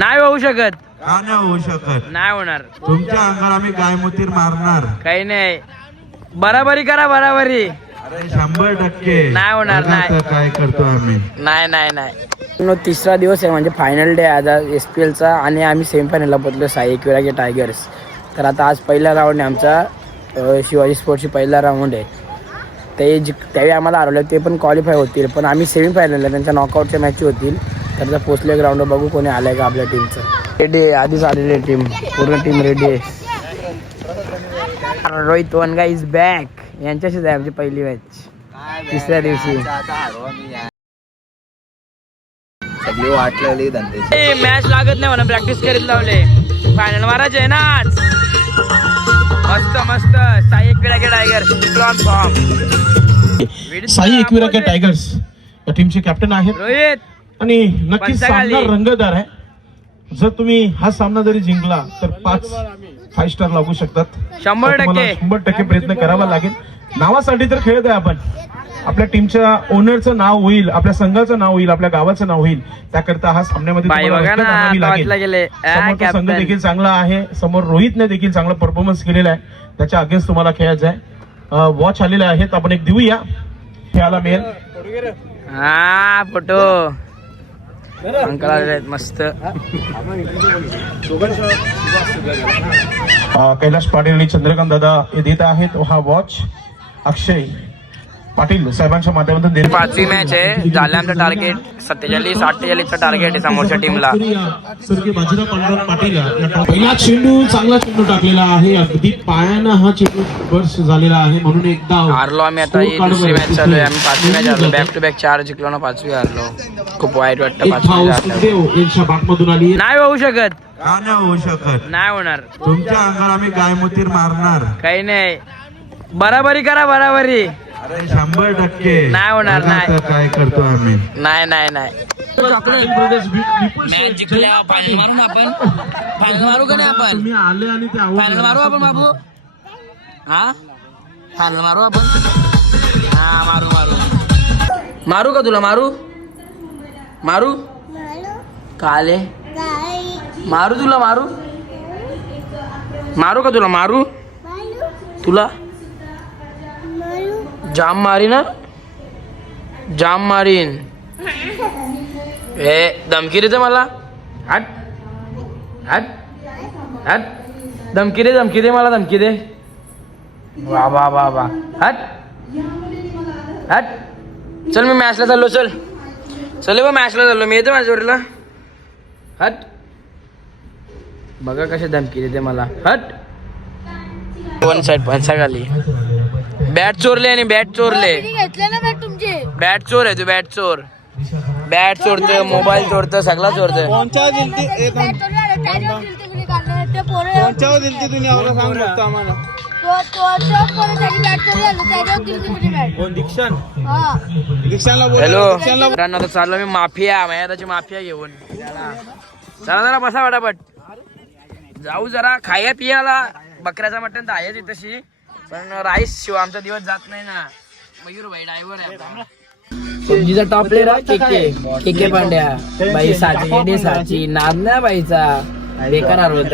नाही होऊ शकत. का नाही होऊ शकत? नाही होणार. तुमच्या अंगाला आम्ही गायमुतीर मारणार. काही नाही, बराबरी करा, बराबरी. अरे 100% नाही होणार. बघा नाही आता काय करतो आम्ही. नाही नाही नाही. तिसरा दिवस आहे म्हणजे फायनल डे आज SPL चा आणि आम्ही सेमीफायनलला पोहोचलो साई एकविरा टायगर्स. तर आता आज पहिला राऊंड आहे आमचा शिवाजी स्पोर्ट्सची पहिला राऊंड आहे. त्यावेळी आम्हाला हरवलं, ते पण क्वालिफाय होतील, पण आम्ही सेमीफायनलला त्यांच्या नॉकआउटच्या मॅच होतील. तर पोचले ग्राउंडवर, बघू कोणी आलंय का आपल्या टीमचं. रेडी आहे, आधीच आलेली आहे टीम, पूर्ण टीम रेडी आहे. Rohit Wanga is back. यांच्याशीच आहे आमची पहिली मॅच तिसऱ्या दिवशी. सगळी वाट लागली धंदे. मॅच लागत नाही म्हणून प्रॅक्टिस करीत लावले. फायनल मारायचे आहे ना आज. मस्त मस्त. Sai Ekvira tigers form. Sai Ekvira tigers या टीमचे कॅप्टन आहेत रोहित. आणि नक्कीच सामना रंगतदार आहे. जर तुम्ही हा सामना जरी जिंकला तर 5 स्टार लागू शकतात. 100% प्रयत्न करावा लागेल. नावासाठी तर खेळत आहे आपण, आपल्या टीमच्या ओनरचं नाव होईल, आपल्या संघाचं नाव होईल, आपल्या गावाचं नाव होईल. त्याकरता हा सामन्यामध्ये समोरचा संघ देखील चांगला आहे. समोर रोहितने देखील चांगला परफॉर्मन्स केलेला आहे. त्याच्या अगेन्स्ट तुम्हाला खेळायचं आहे. वॉच आलेले आहेत, आपण एक देऊया खेळायला मिळेल. हा फोटो अंकल आलेले आहेत मस्त. कैलाश पाटील आणि चंद्रकांत दादा हे देत आहेत हा वॉच. अक्षय पाटील साहेबांच्या माध्यमातून 5वी मॅच आहे. झालं आमचं टार्गेट 47-48चं टार्गेट आहे समोरच्या टीमला. पहिला चेंडू चांगला चेंडू टाकलेला आहे, अगदी पायानं हा चेंडू बर्स झालेला आहे, म्हणून एकदा हारलो आम्ही. आता ही दुसरी मॅच चालू आहे. आम्ही 5वी मॅच हारलो, बॅक टू बॅक 4 जिंकलो ना, 5वी हारलो. खूप वाईट वाटतं. 5वी नाही होऊ शकत. का नाही होऊ शकत? नाही होणार. तुमच्या अंगाला आम्ही गायमुतीर मारणार. काही नाही, बराबरी करा, बराबरी. अरे 100% नाही होणार. बघा नाही आता काय करतो आम्ही. नाही नाही नाही. मॅच जिंकल्या, फायनल मारू ना आपण. फायनल मारू का नाही आपण? फायनल मारू आपण बाबू. हा फायनल मारू आपण. हा मारू मारू मारू का तुला? मारू मारू काले मारू तुला. मारू मारू का तुला? मारू तुला. जाम मारी ना, जाम मारीन. धमकी देते मला. हट हट हट. धमकी दे, धमकी दे मला, धमकी दे. वा वा वा वा. हट हट. चल मी मॅचला चाललो. चल चल बा, मॅचला चाललो मी. येतो माझ्यावरला. हट. बघा कशी धमकी देते मला. हट. 1 साइड पंचा खाली. बॅट चोरले आणि बॅट चोरले. बॅट चोर आहे तू, बॅट चोर. बॅट चोरतं, मोबाईल चोरतं, सगळा चोरतं. हॅलो मित्रांनो, आता चाललो मी माफिया, मैदाची माफिया घेऊन. चला जरा बसा फटाफट. जाऊ जरा खाया पियाला. बकऱ्याचा मटण तर आहेच तशी, पण राईस शिवाय आमचा दिवस जात नाही ना. मयूर भाई ड्रायव्हर आहे. जिचा टॉप प्लेअर के के पांड्या बाई. साची नाद ना बाईचा, बेकार होत.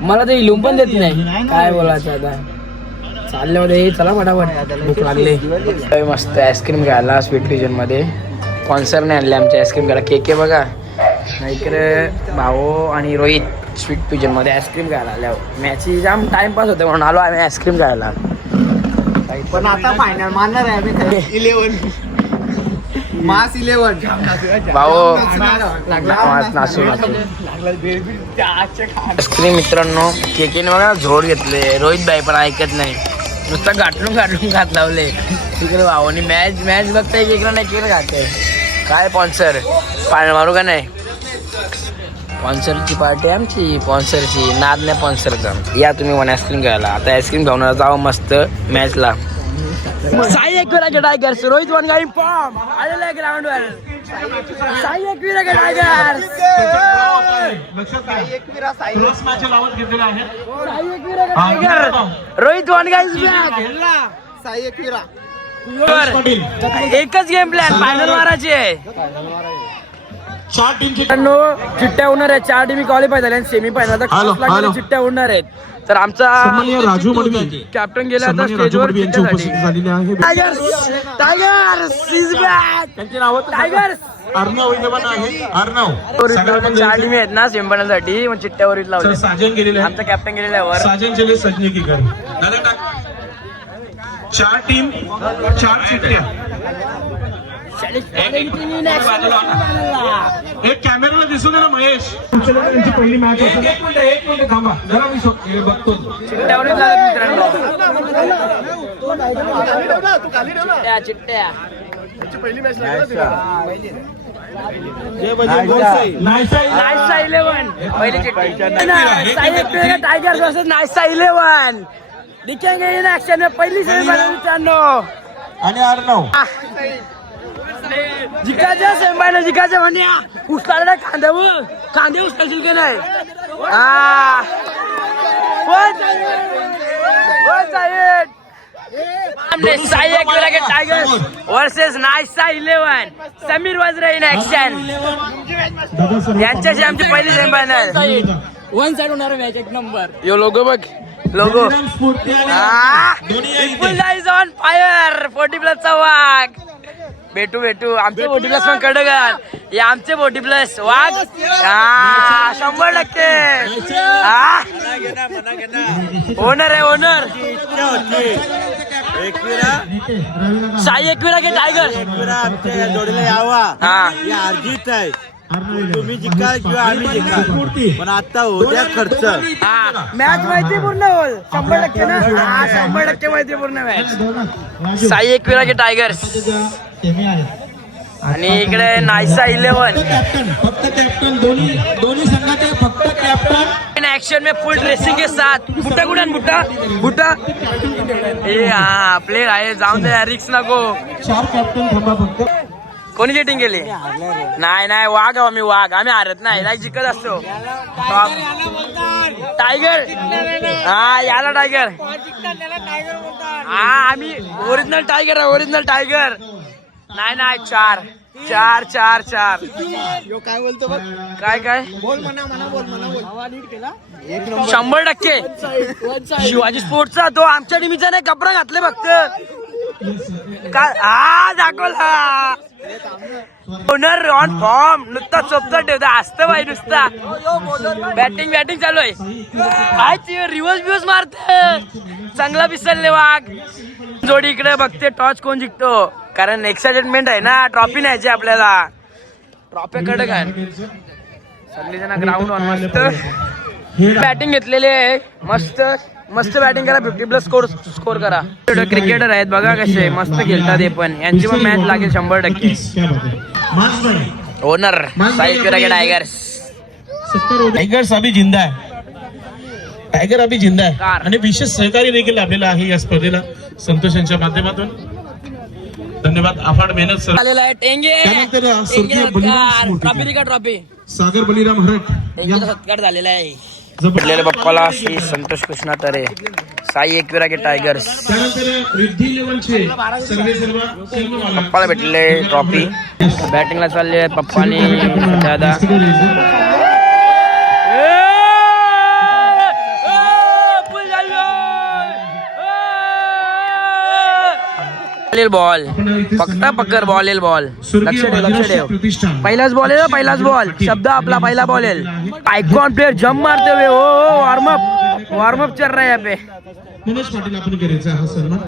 मला ते लिहून पण देत नाही, काय बोलायचं आता. चालले मध्ये. चला फटाफट, भूक लागले. मस्त आईस्क्रीम घ्यायला स्वीट फ्युजन मध्ये. स्पॉन्सरने आणले आमच्या आईस्क्रीम घ्यायला. के बघा इकडे भाऊ आणि रोहित स्वीट फ्युजन मध्ये आईस्क्रीम घ्यायला आल्यावर. मॅची जाम टाइमपास होते म्हणून आलो आम्ही आईस्क्रीम घ्यायला. पण आता फायनल मारणार आहे आम्ही. 11 मास 11 भाऊ नाचू नाचू. आईस्क्रीम मित्रांनो केकेने बघा झोड घेतले. रोहित भाई पण ऐकत नाही, नुसतं गाठून गाठून खात लावले तिकडे. भाऊनी मॅच मॅच बघता एक नाही केलं खाते. काय स्पॉन्सर फायनल मारू का नाही? स्पॉन्सरची पार्टी आमची, स्पॉन्सरची. नाद नाही स्पॉन्सरचा. या तुम्ही वन आईस्क्रीम घ्यायला. आता आईस्क्रीम घेऊन जाऊ मस्त मॅचला. Sai Ekvira tigers. Rohit Vanaga in form आलेला आहे ग्राउंडवर. Sai Ekvira tigers. Rohit Wanga is back. Sai Ekvira. एकच गेम प्लॅन, फायनल मारायची आहे. 4 टीमचे मित्रांनो चिट्ट्या होणार आहेत, 4 टीम क्वालिफाय झाल्या सेमी फायनल हॅलो. चिट्ट्या होणार आहेत. तर आमचा सन्माननीय राजू मडवी कॅप्टन गेला आता सन्माननीय राजू स्टेजवर मडवी यांची उपस्थिती झालेली आहे. Tigers is back. त्यांचे नाव टायगर्स अर्णव विद्यमान आहे. अर्णव 4 टीम आहेत ना सेमी फायनल साठी, मग चिट्ट्यावर सर लावले. साजन गेलेले आहे. आमचा कॅप्टन गेलेला आहे वर. साजन चले सजनीकीकर दादा टाक 4 टीम 4 चिठ्ठ्या. एक कॅमेराला दिसून दे ना महेश. त्यांची पहिली मॅच असेल. एक मिनिट थांबा जरा मी बघतो. चिट्ट्यावरच लागत मित्रांनो. चिट्ट्या नाईसा 11 पहिली चिट्टी. टायगर्स वर्सेस नाईसा 11 दिखेंगे इन एक्शन में पहिली सेमीफायनल मित्रांनो. आणि अर्णव जिकायचं सेमीफायनल जिकायचं म्हणजे उचला कांदे उचलायचे की नाही. हमने साई एकविरा के tigers versus Naisa 11 Sameer Vajre in action. यांच्याशी आमची पहिली सेमीफायनल. वन साइड होणार मॅच एक नंबर. यो लोगो बघ लोगो. इज ऑन फायर 40+ चा वाघ. भेटू आमचे 40+ पण कडक हे आमचे 40+ वाघ 100%. ओनर आहे ओनर. साई एकविरा के टायगर जोडीला यावा हा ही अर्जित आहे. तुम्ही जिंका किंवा आम्ही जिंका पण आता उद्या खर्च. मॅच माहिती पूर्ण होईल 100% ना. 100% माहिती पूर्ण मॅच. साई एकविरा के टायगर्स आणि इकडे नाईसा 11 फक्त कॅप्टन दोन्ही संघाचे फक्त कॅप्टन एक्शन में फुल ड्रेसिंग के साथ. बुटा प्लेयर आहे जाऊन दे रिक्स नको. 4 कॅप्टन थांबा फक्त. कोणी चिटिंग केली नाही वाघ आम्ही हारत नाही लाईक जिंकत असतो. टायगर याला टायगर आम्ही ओरिजिनल टायगर नाही 4 काय बोलतो बघ. काय बोल म्हणा 100% शिवाजी स्पोर्ट्सचा तो आमच्या टीमचा नाही कपडा घातले फक्त. काय दाखवला ओनर ऑन फॉर्म नुसता चोपता ठेवता असतं बाई नुसता. बॅटिंग चालू आहे. काय रिव्हर्स मारत चांगला पिसलले वाघ. जोडी इकडे बघते टॉच कोण जिंकतो कारण एक्साइटमेंट आहे ना. ट्रॉफी न्यायची आपल्याला. ट्रॉफीकडे काय सगळेजण ग्राउंड ऑन मस्त बॅटिंग घेतलेली आहे. मस्त बॅटिंग करा 50+ स्कोर करा. क्रिकेटर आहेत बघा कसे मस्त खेळतात हे पण. यांची पण मॅच लागेल 100%. ओनर साई एकविरा के टायगर्स. टायगर्स अभी जिंदा आहे. टायगर अभी जिंदा आहे आणि विशेष सहकार्य देखील लाभलेला आहे या स्पर्धेला संतोष यांच्या माध्यमातून. धन्यवाद. अफाट मेहनत सर. आलेला आहे टेंगे. त्यानंतर स्वर्गीय बलिराम ट्रॉफी सागर बलिराम हरट टेंगेचा सत्कार झालेला आहे. भेटलेले बाप्पाला श्री संतोष कृष्णा तरे साई एकविरा के टायगर्स. त्यानंतर रिद्धी 11चे सर्व पप्पाला भेटलेले ट्रॉफी. बॅटिंगला चालले आहेत पप्पानी दादा. बॉल फक्त पक्कर बॉल लक्ष ठेव. पहिलाच बॉल शब्द आपला पहिला बॉल आयकॉन प्लेयर जम्प मारते हुए वॉर्मअप चल रहा है यहाँ पे. मनोज पाटील आपण करायचा हा सन्मान.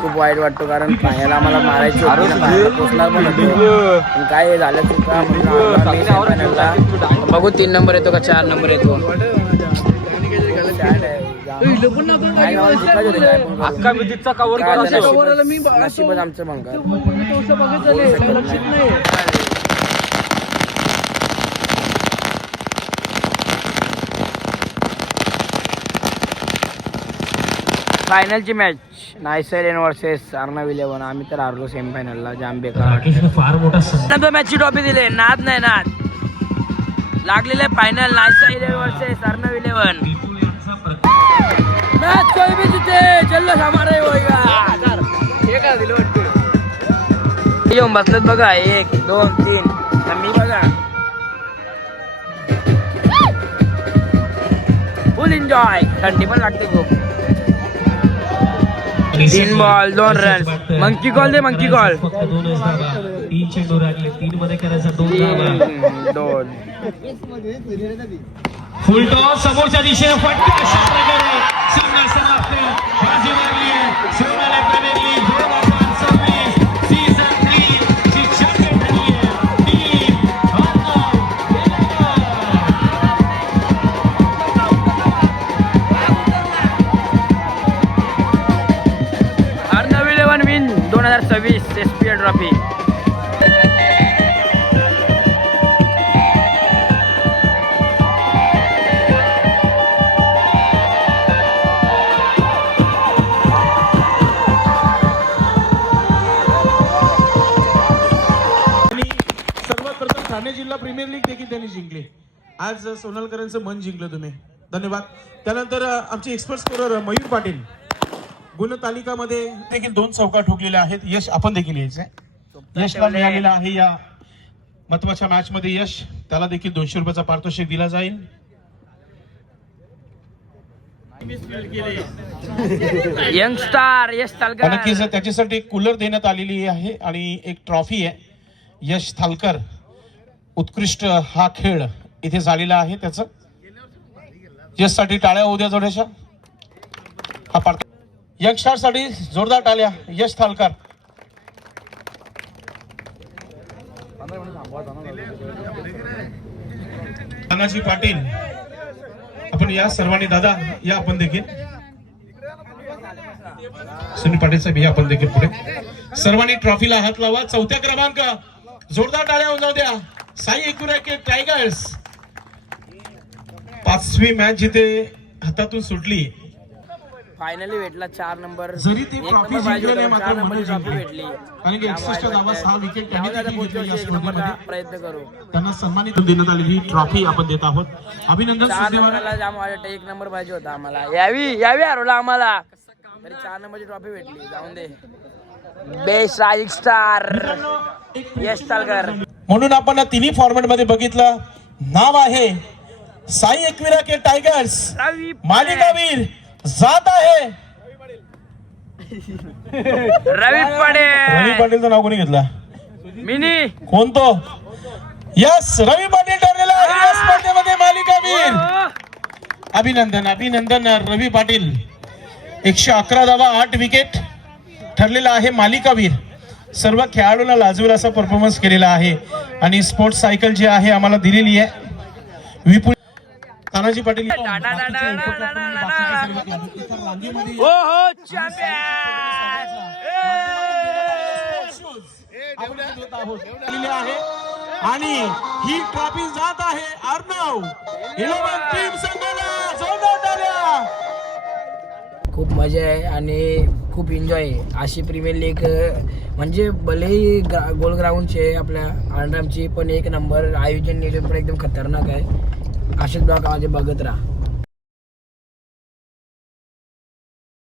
खूप वाईट वाटतो कारण पायाला आम्हाला मारायची पोचणार पण होतो पण काय झालं चुका. बघू 3 नंबर येतो का 4 नंबर येतो. अख्खा विद्युतचा कव्हर नशीबच आमचं भंगार. फायनलची मॅच नाईसा 11 वर्सेस अर्णव 11. आम्ही तर हारलो सेमीफायनलला जाम बेकार. फार मोठा मॅचची ट्रॉफी दिले. नाद लागलेले फायनल नाईसा 11 वर्सेस अर्णव 11. मैच कोई भी जीते जल्लोष हमारा ही होएगा. येऊन बसलेत बघा 1 2 3 मी बघा फुल एन्जॉय. थंडी पण लागते खूप. 3 बॉल 2 रन. मंकी कॉल दे मंकी कॉल. 3 चेंडू राहिले 3 मध्ये करायचा 2 धावा. 2 फुल टॉस समोरच्या दिशेने फटका अशा प्रकारे सामना समाप्त. बाजी मारली आहे सोनाली प्रीमियर लीग 2026 सीझन 3 ची चॅम्पियन झाली आहे team Arnav Belgaum. Arnav 11 win 2026 SPL trophy. सर्वात प्रथम ठाणे जिल्हा प्रीमियर लीग देखील त्यांनी जिंकली. आज सोनलकरांचं मन जिंकलं तुम्ही, धन्यवाद. त्यानंतर आमचे एक्सपर्ट स्कोरर मयूर पाटील गुणतालिकामध्ये देखील 2 चौका ठोकलेले आहेत. यश आपण देखील यायचंय. यशला मिळालेलं आहे या महत्वाच्या मॅच मध्ये यश. त्याला देखील 200 रुपयाचा पारितोषिक दिला जाईल. यंगस्टार यश तालकर. नक्कीच त्याच्यासाठी एक कूलर देण्यात आलेली आहे आणि एक ट्रॉफी आहे. यश थालकर उत्कृष्ट हा खेळ इथे झालेला आहे. त्याचं यशसाठी टाळ्या होऊ द्या थोड्याशा. हा यंगस्टार साठी जोरदार टाळ्या. यश थालकर. तानाजी पाटील आपण या सर्वांनी दादा या आपण देखील सुनील पाटील साहेब या आपण देखील पुढे सर्वांनी ट्रॉफीला हात लावा. 4थ्या क्रमांक जोरदार टाळ्या होऊन जाऊ द्या. साई एकविरा टायगर्स 5वी मॅच जिथे हातातून सुटली. फायनली भेटला 4 नंबर. जरी ती ट्रॉफी जिंकली मात्र मन ट्रॉफी जिंकली. भेटली. कारण की 61 धावा 6 विकेट त्यांनी देखील घेतली या स्पर्धेमध्ये. प्रयत्न करू. त्यांना सन्मानित देण्यात आलेली ट्रॉफी आपण देत आहोत. अभिनंदन. 4 नंबरला जाम वाटत 1 नंबर पाहिजे होता आम्हाला. यावी हरवला आम्हाला. तरी 4 नंबरची ट्रॉफी भेटली. जाऊन दे. बेस्ट रायझिंग स्टार यश तालकर. म्हणून आपण तिन्ही फॉर्मॅट मध्ये बघितलं. नाव आहे साई एकविरा के टायगर्स. मालिकावीर जात आहे रवी पाटीलचं नाव कोणी घेतलं? मिनी कोण तो? यस रवी पाटील ठरलेला आहे या स्पर्धेमध्ये मालिकावीर. अभिनंदन अभिनंदन रवी पाटील. 111 धावा 8 विकेट ठरलेला आहे मालिकावीर. सर्व खेळाडूंना लाजवेल असा परफॉर्मन्स केलेला आहे आणि स्पोर्ट्स सायकल जी आहे आम्हाला दिलेली आहे. विपुल तानाजी पाटील आणि ही ट्रॉफी जात आहे अर्णव 11 टीम संघाला. जोरदार टाळ्या. खूप मजा आहे आणि खूप एन्जॉय आहे. अशी प्रीमियर लीग म्हणजे भलेही गोल ग्राउंडचे आपल्या आंड्रामची पण 1 नंबर. आयोजन नियोजन पण एकदम खतरनाक आहे. असेच ब्लॉग माझे बघत राहा.